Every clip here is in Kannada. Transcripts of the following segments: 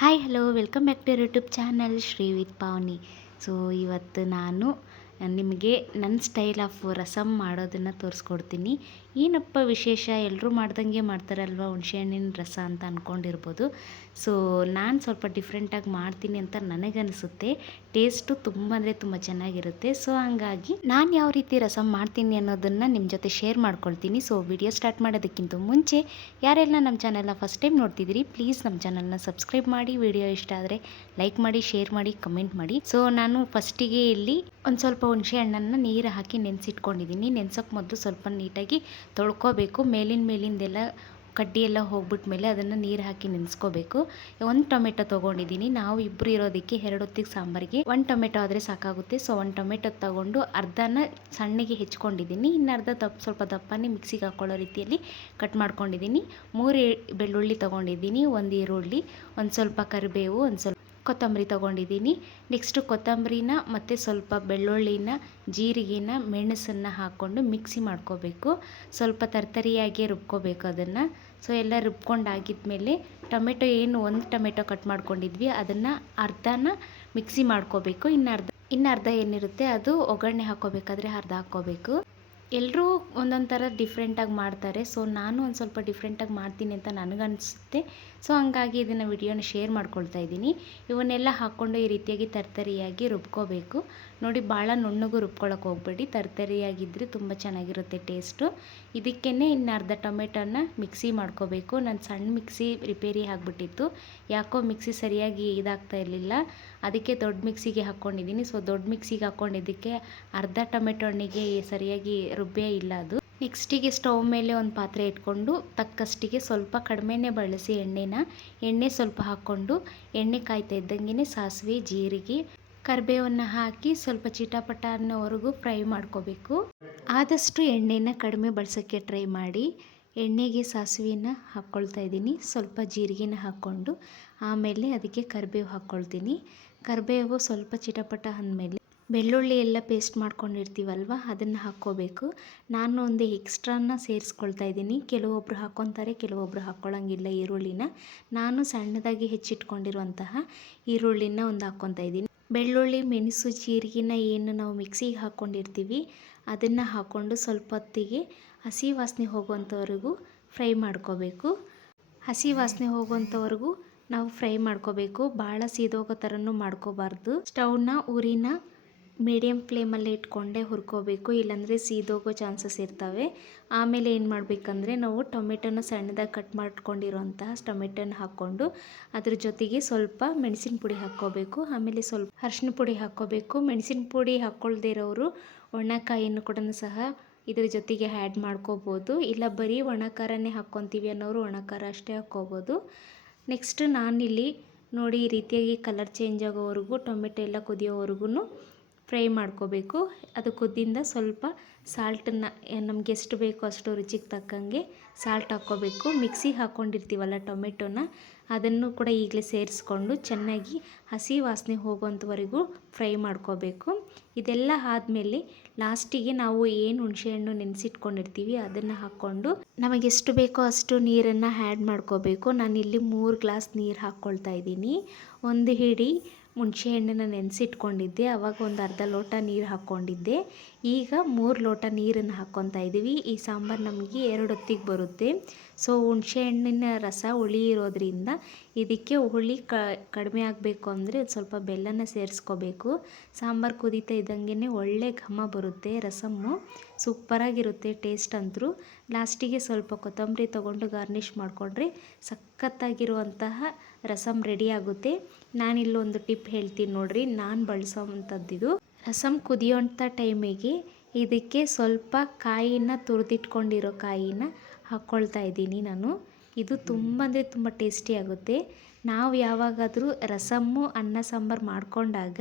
Hi hello welcome back to YouTube channel Shri with Pavani so ಇವತ್ತು ನಾನು, ನಿಮಗೆ ನನ್ನ ಸ್ಟೈಲ್ ಆಫ್ ರಸಮ್ ಮಾಡೋದನ್ನು ತೋರಿಸ್ಕೊಡ್ತೀನಿ. ಏನಪ್ಪ ವಿಶೇಷ? ಎಲ್ಲರೂ ಮಾಡ್ದಂಗೆ ಮಾಡ್ತಾರಲ್ವ ಹುಣಸೆಹಣ್ಣಿನ ರಸ ಅಂತ ಅಂದ್ಕೊಂಡಿರ್ಬೋದು ಸೊ ನಾನು ಸ್ವಲ್ಪ ಡಿಫ್ರೆಂಟಾಗಿ ಮಾಡ್ತೀನಿ ಅಂತ ನನಗನ್ನಿಸುತ್ತೆ ಟೇಸ್ಟು ತುಂಬ ಅಂದರೆ ತುಂಬ ಚೆನ್ನಾಗಿರುತ್ತೆ. ಸೊ ಹಂಗಾಗಿ ನಾನು ಯಾವ ರೀತಿ ರಸಂ ಮಾಡ್ತೀನಿ ಅನ್ನೋದನ್ನು ನಿಮ್ಮ ಜೊತೆ ಶೇರ್ ಮಾಡ್ಕೊಳ್ತೀನಿ. ಸೊ ವಿಡಿಯೋ ಸ್ಟಾರ್ಟ್ ಮಾಡೋದಕ್ಕಿಂತ ಮುಂಚೆ ಯಾರೆಲ್ಲ ನಮ್ಮ ಚಾನಲ್ನ ಫಸ್ಟ್ ಟೈಮ್ ನೋಡ್ತಿದ್ದೀರಿ ಪ್ಲೀಸ್ ನಮ್ಮ ಚಾನಲ್ನ ಸಬ್ಸ್ಕ್ರೈಬ್ ಮಾಡಿ. ವಿಡಿಯೋ ಇಷ್ಟ ಆದರೆ ಲೈಕ್ ಮಾಡಿ ಶೇರ್ ಮಾಡಿ ಕಮೆಂಟ್ ಮಾಡಿ. ಸೊ ನಾನು ಫಸ್ಟಿಗೆ ಇಲ್ಲಿ ಒಂದು ಸ್ವಲ್ಪ ಹುಣಸೆ ಹಣ್ಣನ್ನು ನೀರು ಹಾಕಿ ನೆನೆಸಿಟ್ಕೊಂಡಿದ್ದೀನಿ ನೆನೆಸೋಕೆ ಮೊದಲು ಸ್ವಲ್ಪ ನೀಟಾಗಿ ತೊಳ್ಕೊಬೇಕು. ಮೇಲಿನ ಮೇಲಿಂದೆಲ್ಲ ಕಡ್ಡಿ ಎಲ್ಲ ಹೋಗ್ಬಿಟ್ಮೇಲೆ ಅದನ್ನು ನೀರು ಹಾಕಿ ನೆನೆಸ್ಕೋಬೇಕು. ಒಂದು ಟೊಮೆಟೊ ತೊಗೊಂಡಿದ್ದೀನಿ ನಾವು ಇಬ್ಬರು ಇರೋದಕ್ಕೆ ಎರಡು ಹೊತ್ತಿಗೆ ಸಾಂಬಾರಿಗೆ. ಒಂದು ಟೊಮೆಟೊ ಆದರೆ ಸಾಕಾಗುತ್ತೆ. ಸೊ ಒಂದು ಟೊಮೆಟೊ ತೊಗೊಂಡು ಅರ್ಧನ ಸಣ್ಣಗೆ ಹೆಚ್ಕೊಂಡಿದ್ದೀನಿ ಇನ್ನು ಅರ್ಧ ದಪ್ಪ, ಸ್ವಲ್ಪ ದಪ್ಪನೇ ಮಿಕ್ಸಿಗೆ ಹಾಕ್ಕೊಳ್ಳೋ ರೀತಿಯಲ್ಲಿ ಕಟ್ ಮಾಡ್ಕೊಂಡಿದ್ದೀನಿ ಮೂರು ಬೆಳ್ಳುಳ್ಳಿ ತೊಗೊಂಡಿದ್ದೀನಿ ಒಂದು ಈರುಳ್ಳಿ, ಒಂದು ಸ್ವಲ್ಪ ಕರಿಬೇವು, ಒಂದು ಸ್ವಲ್ಪ ಕೊತ್ತಂಬರಿ ತೊಗೊಂಡಿದ್ದೀನಿ. ನೆಕ್ಸ್ಟು ಕೊತ್ತಂಬರಿನ ಮತ್ತು ಸ್ವಲ್ಪ ಬೆಳ್ಳುಳ್ಳಿನ, ಜೀರಿಗೆನ, ಮೆಣಸನ್ನು ಹಾಕ್ಕೊಂಡು ಮಿಕ್ಸಿ ಮಾಡ್ಕೋಬೇಕು. ಸ್ವಲ್ಪ ತರ್ತರಿಯಾಗಿ ರುಬ್ಕೋಬೇಕು ಅದನ್ನು. ಸೊ ಎಲ್ಲ ರುಬ್ಕೊಂಡಾಗಿದ್ಮೇಲೆ ಟೊಮೆಟೊ ಏನು ಒಂದು ಟೊಮೆಟೊ ಕಟ್ ಮಾಡ್ಕೊಂಡಿದ್ವಿ. ಅದನ್ನು ಅರ್ಧನ ಮಿಕ್ಸಿ ಮಾಡ್ಕೋಬೇಕು. ಇನ್ನು ಅರ್ಧ ಇನ್ನು ಅರ್ಧ ಏನಿರುತ್ತೆ ಅದು ಒಗ್ಗರಣೆ ಹಾಕ್ಕೋಬೇಕಾದ್ರೆ ಅರ್ಧ ಹಾಕ್ಕೋಬೇಕು. ಎಲ್ಲರೂ ಒಂದೊಂದು ಥರ ಡಿಫ್ರೆಂಟಾಗಿ ಮಾಡ್ತಾರೆ. ಸೊ ನಾನು ಒಂದು ಸ್ವಲ್ಪ ಡಿಫ್ರೆಂಟಾಗಿ ಮಾಡ್ತೀನಿ ಅಂತ ನನಗನ್ನಿಸುತ್ತೆ ಸೊ ಹಂಗಾಗಿ ಇದನ್ನು ವಿಡಿಯೋನ ಶೇರ್ ಮಾಡ್ಕೊಳ್ತಾ ಇದ್ದೀನಿ. ಇವನ್ನೆಲ್ಲ ಹಾಕ್ಕೊಂಡು ಈ ರೀತಿಯಾಗಿ ತರ್ತರಿಯಾಗಿ ರುಬ್ಕೋಬೇಕು. ನೋಡಿ ಭಾಳ ನುಣ್ಣಗೂ ರುಬ್ಕೊಳಕ್ಕೆ ಹೋಗ್ಬೇಡಿ. ತರ್ತರಿಯಾಗಿದ್ದರೆ ತುಂಬ ಚೆನ್ನಾಗಿರುತ್ತೆ ಟೇಸ್ಟು ಇದಕ್ಕೇ ಇನ್ನು ಅರ್ಧ ಟೊಮೆಟೊನ ಮಿಕ್ಸಿ ಮಾಡ್ಕೋಬೇಕು. ನಾನು ಸಣ್ಣ ಮಿಕ್ಸಿ ರಿಪೇರಿ ಆಗಿಬಿಟ್ಟಿತ್ತು ಯಾಕೋ ಮಿಕ್ಸಿ ಸರಿಯಾಗಿ ಇದಾಗ್ತಾ ಇರಲಿಲ್ಲ. ಅದಕ್ಕೆ ದೊಡ್ಡ ಮಿಕ್ಸಿಗೆ ಹಾಕ್ಕೊಂಡಿದ್ದೀನಿ. ಸೊ ದೊಡ್ಡ ಮಿಕ್ಸಿಗೆ ಹಾಕ್ಕೊಂಡಿದ್ದಕ್ಕೆ ಅರ್ಧ ಟೊಮೆಟೊ ಹಣ್ಣಿಗೆ ಸರಿಯಾಗಿ ರುಬ್ಬೇ ಇಲ್ಲ ಅದು. ನೆಕ್ಸ್ಟಿಗೆ ಸ್ಟವ್ ಮೇಲೆ ಒಂದು ಪಾತ್ರೆ ಇಟ್ಕೊಂಡು ತಕ್ಕಷ್ಟಿಗೆ ಸ್ವಲ್ಪ ಕಡಿಮೆನೇ ಬಳಸಿ ಎಣ್ಣೆನ. ಎಣ್ಣೆ ಸ್ವಲ್ಪ ಹಾಕ್ಕೊಂಡು ಎಣ್ಣೆ ಕಾಯ್ತಾ ಇದ್ದಂಗೆ ಸಾಸಿವೆ, ಜೀರಿಗೆ, ಕರಿಬೇವನ್ನು ಹಾಕಿ ಸ್ವಲ್ಪ ಚಿಟಪಟ ಅನ್ನೋವರೆಗೂ ಫ್ರೈ ಮಾಡ್ಕೋಬೇಕು. ಆದಷ್ಟು ಎಣ್ಣೆನ ಕಡಿಮೆ ಬಳಸೋಕ್ಕೆ ಟ್ರೈ ಮಾಡಿ. ಎಣ್ಣೆಗೆ ಸಾಸಿವೆನ ಹಾಕ್ಕೊಳ್ತಾ ಇದ್ದೀನಿ. ಸ್ವಲ್ಪ ಜೀರಿಗೆನ ಹಾಕ್ಕೊಂಡು ಆಮೇಲೆ ಅದಕ್ಕೆ ಕರಿಬೇವು ಹಾಕ್ಕೊಳ್ತೀನಿ. ಕರಿಬೇವು ಸ್ವಲ್ಪ ಚಿಟಪಟ ಅಂದಮೇಲೆ ಬೆಳ್ಳುಳ್ಳಿ ಎಲ್ಲ ಪೇಸ್ಟ್ ಮಾಡ್ಕೊಂಡಿರ್ತೀವಲ್ವ, ಅದನ್ನು ಹಾಕ್ಕೋಬೇಕು. ನಾನು ಒಂದು ಎಕ್ಸ್ಟ್ರಾನ ಸೇರಿಸ್ಕೊಳ್ತಾ ಇದ್ದೀನಿ. ಕೆಲವೊಬ್ಬರು ಹಾಕ್ಕೊತಾರೆ ಕೆಲವೊಬ್ಬರು ಹಾಕ್ಕೊಳ್ಳೋಂಗಿಲ್ಲ ಈರುಳ್ಳಿನ. ನಾನು ಸಣ್ಣದಾಗಿ ಹೆಚ್ಚಿಟ್ಕೊಂಡಿರುವಂತಹ ಈರುಳ್ಳಿನ ಒಂದು ಹಾಕ್ಕೊತಾ ಇದ್ದೀನಿ. ಬೆಳ್ಳುಳ್ಳಿ, ಮೆಣಸು, ಜೀರಿಗೆನ ಏನು ನಾವು ಮಿಕ್ಸಿಗೆ ಹಾಕ್ಕೊಂಡಿರ್ತೀವಿ, ಅದನ್ನು ಹಾಕ್ಕೊಂಡು ಸ್ವಲ್ಪ ಹೊತ್ತಿಗೆ ಹಸಿ ವಾಸನೆ ಹೋಗುವಂಥವರೆಗೂ ಫ್ರೈ ಮಾಡ್ಕೋಬೇಕು. ಹಸಿ ವಾಸನೆ ಹೋಗುವಂಥವರೆಗೂ ನಾವು ಫ್ರೈ ಮಾಡ್ಕೋಬೇಕು. ಭಾಳ ಸೀದೋಗೋ ಥರನೂ ಮಾಡ್ಕೋಬಾರ್ದು. ಸ್ಟೌವ್ನ ಉರಿನ ಮೀಡಿಯಮ್ ಫ್ಲೇಮಲ್ಲಿ ಇಟ್ಕೊಂಡೇ ಹುರ್ಕೋಬೇಕು. ಇಲ್ಲಾಂದರೆ ಸೀದೋಗೋ ಚಾನ್ಸಸ್ ಇರ್ತವೆ. ಆಮೇಲೆ ಏನು ಮಾಡಬೇಕಂದ್ರೆ ನಾವು ಟೊಮೆಟೊನ ಸಣ್ಣದಾಗಿ ಕಟ್ ಮಾಡ್ಕೊಂಡಿರೋಂತಹ ಟೊಮೆಟೊನ ಹಾಕ್ಕೊಂಡು ಅದ್ರ ಜೊತೆಗೆ ಸ್ವಲ್ಪ ಮೆಣಸಿನ ಪುಡಿ ಹಾಕ್ಕೋಬೇಕು. ಆಮೇಲೆ ಸ್ವಲ್ಪ ಅರ್ಶಿನ ಪುಡಿ ಹಾಕ್ಕೋಬೇಕು. ಮೆಣಸಿನ ಪುಡಿ ಹಾಕ್ಕೊಳ್ದೇ ಇರೋರು ಒಣಕಾಯಿಯನ್ನು ಕೂಡ ಸಹ ಇದ್ರ ಜೊತೆಗೆ ಆ್ಯಡ್ ಮಾಡ್ಕೋಬೋದು. ಇಲ್ಲ ಬರೀ ಒಣಕಾರನೇ ಹಾಕ್ಕೊತೀವಿ ಅನ್ನೋರು ಒಣಖಾರ ಅಷ್ಟೇ ಹಾಕ್ಕೋಬೋದು. ನೆಕ್ಸ್ಟ್ ನಾನಿಲ್ಲಿ ನೋಡಿ ಈ ರೀತಿಯಾಗಿ ಕಲರ್ ಚೇಂಜ್ ಆಗೋವರೆಗೂ ಟೊಮೆಟೊ ಎಲ್ಲ ಕುದಿಯೋವರೆಗೂ ಫ್ರೈ ಮಾಡ್ಕೋಬೇಕು. ಅದು ಕುದ್ದಿಂದ ಸ್ವಲ್ಪ ಸಾಲ್ಟನ್ನು ನಮ್ಗೆ ಎಷ್ಟು ಬೇಕೋ ಅಷ್ಟು ರುಚಿಗೆ ತಕ್ಕಂಗೆ ಸಾಲ್ಟ್ ಹಾಕ್ಕೋಬೇಕು. ಮಿಕ್ಸಿಗೆ ಹಾಕ್ಕೊಂಡಿರ್ತೀವಲ್ಲ ಟೊಮೆಟೊನ, ಅದನ್ನು ಕೂಡ ಈಗಲೇ ಸೇರಿಸ್ಕೊಂಡು ಚೆನ್ನಾಗಿ ಹಸಿ ವಾಸನೆ ಹೋಗೋಂಥವರೆಗೂ ಫ್ರೈ ಮಾಡ್ಕೋಬೇಕು. ಇದೆಲ್ಲ ಆದಮೇಲೆ ಲಾಸ್ಟಿಗೆ ನಾವು ಏನು ಹುಣಸೆಹಣ್ಣು ನೆನೆಸಿಟ್ಕೊಂಡಿರ್ತೀವಿ, ಅದನ್ನು ಹಾಕ್ಕೊಂಡು ನಮಗೆ ಎಷ್ಟು ಬೇಕೋ ಅಷ್ಟು ನೀರನ್ನು ಆ್ಯಡ್ ಮಾಡ್ಕೋಬೇಕು. ನಾನಿಲ್ಲಿ ಮೂರು ಗ್ಲಾಸ್ ನೀರು ಹಾಕ್ಕೊಳ್ತಾ ಇದ್ದೀನಿ. ಒಂದು ಹಿಡಿ ಹುಣಸೆಹಣ್ಣನ್ನು ನೆನೆಸಿಟ್ಕೊಂಡಿದ್ದೆ. ಅವಾಗ ಒಂದು ಅರ್ಧ ಲೋಟ ನೀರು ಹಾಕ್ಕೊಂಡಿದ್ದೆ. ಈಗ ಮೂರು ಲೋಟ ನೀರನ್ನು ಹಾಕ್ಕೊತಾ ಇದ್ದೀವಿ ಈ ಸಾಂಬಾರು ನಮಗೆ ಎರಡು ಹೊತ್ತಿಗೆ ಬರುತ್ತೆ. ಸೊ ಹುಣಸೆ ಹಣ್ಣಿನ ರಸ ಹುಳಿ ಇರೋದ್ರಿಂದ ಇದಕ್ಕೆ ಹುಳಿ ಕಡಿಮೆ ಆಗಬೇಕು ಅಂದರೆ ಸ್ವಲ್ಪ ಬೆಲ್ಲನ ಸೇರಿಸ್ಕೋಬೇಕು. ಸಾಂಬಾರು ಕುದೀತಾ ಇದ್ದಂಗೆ ಒಳ್ಳೆ ಘಮ ಬರುತ್ತೆ, ರಸಮ್ಮು ಸೂಪರಾಗಿರುತ್ತೆ ಟೇಸ್ಟ್ ಅಂತೂ. ಲಾಸ್ಟಿಗೆ ಸ್ವಲ್ಪ ಕೊತ್ತಂಬರಿ ತೊಗೊಂಡು ಗಾರ್ನಿಷ್ ಮಾಡಿಕೊಂಡ್ರೆ ಸಖತ್ತಾಗಿರುವಂತಹ ರಸಮ್ ರೆಡಿ ಆಗುತ್ತೆ. ನಾನಿಲ್ಲೊಂದು ಟಿಪ್ ಹೇಳ್ತೀನಿ ನೋಡಿರಿ. ನಾನು ಬಳಸೋವಂಥದ್ದಿದು. ರಸಮ್ ಕುದಿಯೋಂಥ ಟೈಮಿಗೆ ಇದಕ್ಕೆ ಸ್ವಲ್ಪ ಕಾಯಿನ ತುರಿದಿಟ್ಕೊಂಡಿರೋ ಕಾಯಿನ ಹಾಕ್ಕೊಳ್ತಾ ಇದ್ದೀನಿ ನಾನು. ಇದು ತುಂಬ ಅಂದರೆ ತುಂಬ ಟೇಸ್ಟಿ ಆಗುತ್ತೆ. ನಾವು ಯಾವಾಗಾದರೂ ರಸಮ್ಮು, ಅನ್ನ, ಸಾಂಬಾರು ಮಾಡಿಕೊಂಡಾಗ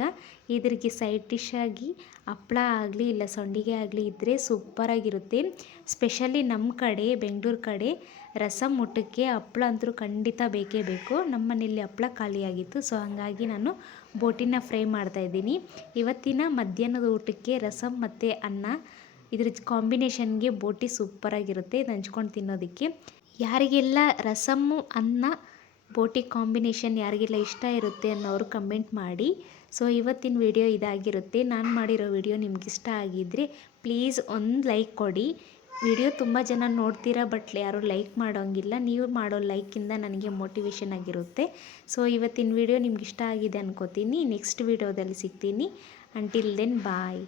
ಇದ್ರಿಗೆ ಸೈಡ್ ಡಿಶ್ ಆಗಿ ಹಪ್ಳ ಆಗಲಿ ಇಲ್ಲ ಸಂಡಿಗೆ ಆಗಲಿ ಇದ್ದರೆ ಸೂಪರಾಗಿರುತ್ತೆ ಸ್ಪೆಷಲಿ ನಮ್ಮ ಕಡೆ, ಬೆಂಗಳೂರು ಕಡೆ ರಸಮ್ ಊಟಕ್ಕೆ ಹಪ್ಳ ಅಂತೂ ಖಂಡಿತ ಬೇಕೇ ಬೇಕು. ನಮ್ಮ ಮನೇಲಿ ಹಪ್ಳ ಖಾಲಿಯಾಗಿತ್ತು ಸೊ ಹಾಗಾಗಿ ನಾನು ಬೋಟಿನ ಫ್ರೈ ಮಾಡ್ತಾಯಿದ್ದೀನಿ ಇವತ್ತಿನ ಮಧ್ಯಾಹ್ನದ ಊಟಕ್ಕೆ ರಸಮ್ ಮತ್ತು ಅನ್ನ, ಇದ್ರ ಕಾಂಬಿನೇಷನ್ಗೆ ಬೋಟಿ ಸೂಪರಾಗಿರುತ್ತೆ ನಂಚ್ಕೊಂಡು ತಿನ್ನೋದಕ್ಕೆ. ಯಾರಿಗೆಲ್ಲ ರಸಮ್ಮು, ಅನ್ನ ಬೋಟಿ ಕಾಂಬಿನೇಷನ್ ಯಾರಿಗೆಲ್ಲ ಇಷ್ಟ ಇರುತ್ತೆ ಅನ್ನೋರು ಕಮೆಂಟ್ ಮಾಡಿ. ಸೊ ಇವತ್ತಿನ ವಿಡಿಯೋ ಇದಾಗಿರುತ್ತೆ. ನಾನು ಮಾಡಿರೋ ವಿಡಿಯೋ ನಿಮ್ಗೆ ಇಷ್ಟ ಆಗಿದ್ರೆ ಪ್ಲೀಸ್ ಒಂದು ಲೈಕ್ ಕೊಡಿ. ವಿಡಿಯೋ ತುಂಬ ಜನ ನೋಡ್ತೀರಾ ಬಟ್ ಯಾರೂ ಲೈಕ್ ಮಾಡೋಂಗಿಲ್ಲ. ನೀವು ಮಾಡೋ ಲೈಕಿಂದ ನನಗೆ ಮೋಟಿವೇಶನ್ ಆಗಿರುತ್ತೆ. ಸೊ ಇವತ್ತಿನ ವಿಡಿಯೋ ನಿಮ್ಗೆ ಇಷ್ಟ ಆಗಿದೆ ಅನ್ಕೋತೀನಿ. ನೆಕ್ಸ್ಟ್ ವಿಡಿಯೋದಲ್ಲಿ ಸಿಗ್ತೀನಿ. Until then bye